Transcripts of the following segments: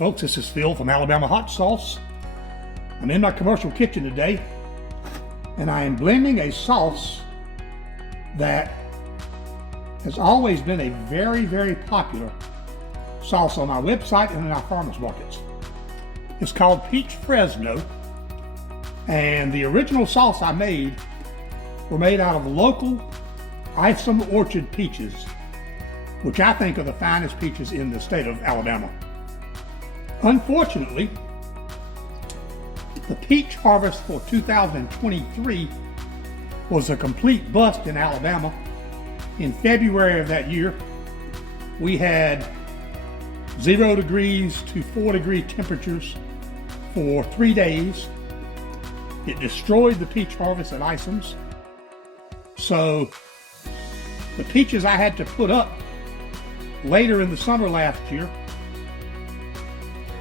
folks, this is Phil from Alabama Hot Sauce. I'm in my commercial kitchen today, and I am blending a sauce that has always been a very, very popular sauce on our website and in our farmers markets. It's called Peach Fresno, and the original sauce I made were made out of local Isom Orchard peaches, which I think are the finest peaches in the state of Alabama. Unfortunately, the peach harvest for 2023 was a complete bust in Alabama. In February of that year, we had 0 degrees to 4 degree temperatures for 3 days. It destroyed the peach harvest at Isom's. So the peaches I had to put up later in the summer last year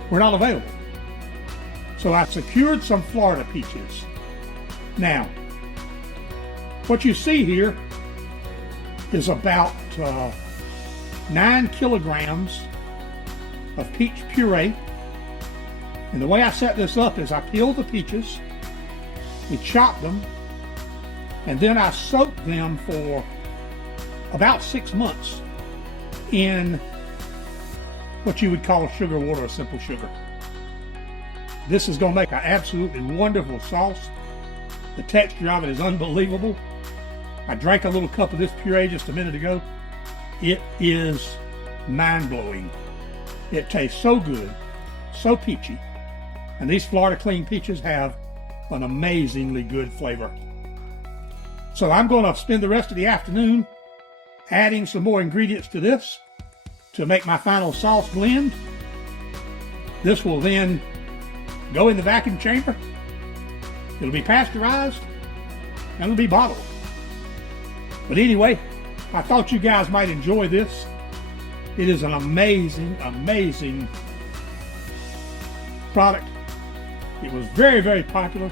were not available. So I secured some Florida peaches. Now, what you see here is about 9 kilograms of peach puree. And the way I set this up is I peeled the peaches, we chopped them, and then I soaked them for about 6 months in what you would call sugar water or simple sugar. This is going to make an absolutely wonderful sauce. The texture of it is unbelievable. I drank a little cup of this puree just a minute ago. It is mind-blowing. It tastes so good, so peachy. And these Florida Clean peaches have an amazingly good flavor. So I'm going to spend the rest of the afternoon adding some more ingredients to this to make my final sauce blend. This will then go in the vacuum chamber. It'll be pasteurized and it'll be bottled. But anyway, I thought you guys might enjoy this. It is an amazing, amazing product. It was very, very popular,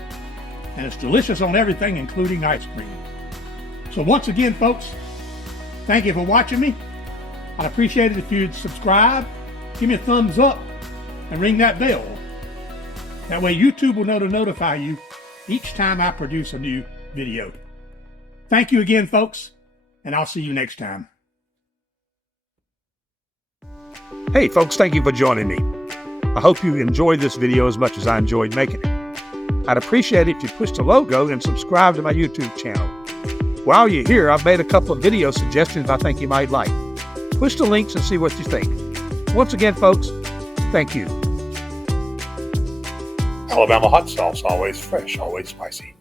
and it's delicious on everything, including ice cream. So once again, folks, thank you for watching me. I'd appreciate it if you'd subscribe, give me a thumbs up, and ring that bell. That way YouTube will know to notify you each time I produce a new video. Thank you again, folks, and I'll see you next time. Hey folks, thank you for joining me. I hope you enjoyed this video as much as I enjoyed making it. I'd appreciate it if you push the logo and subscribe to my YouTube channel. While you're here, I've made a couple of video suggestions I think you might like. Push the links and see what you think. Once again, folks, thank you. Alabama hot sauce, always fresh, always spicy.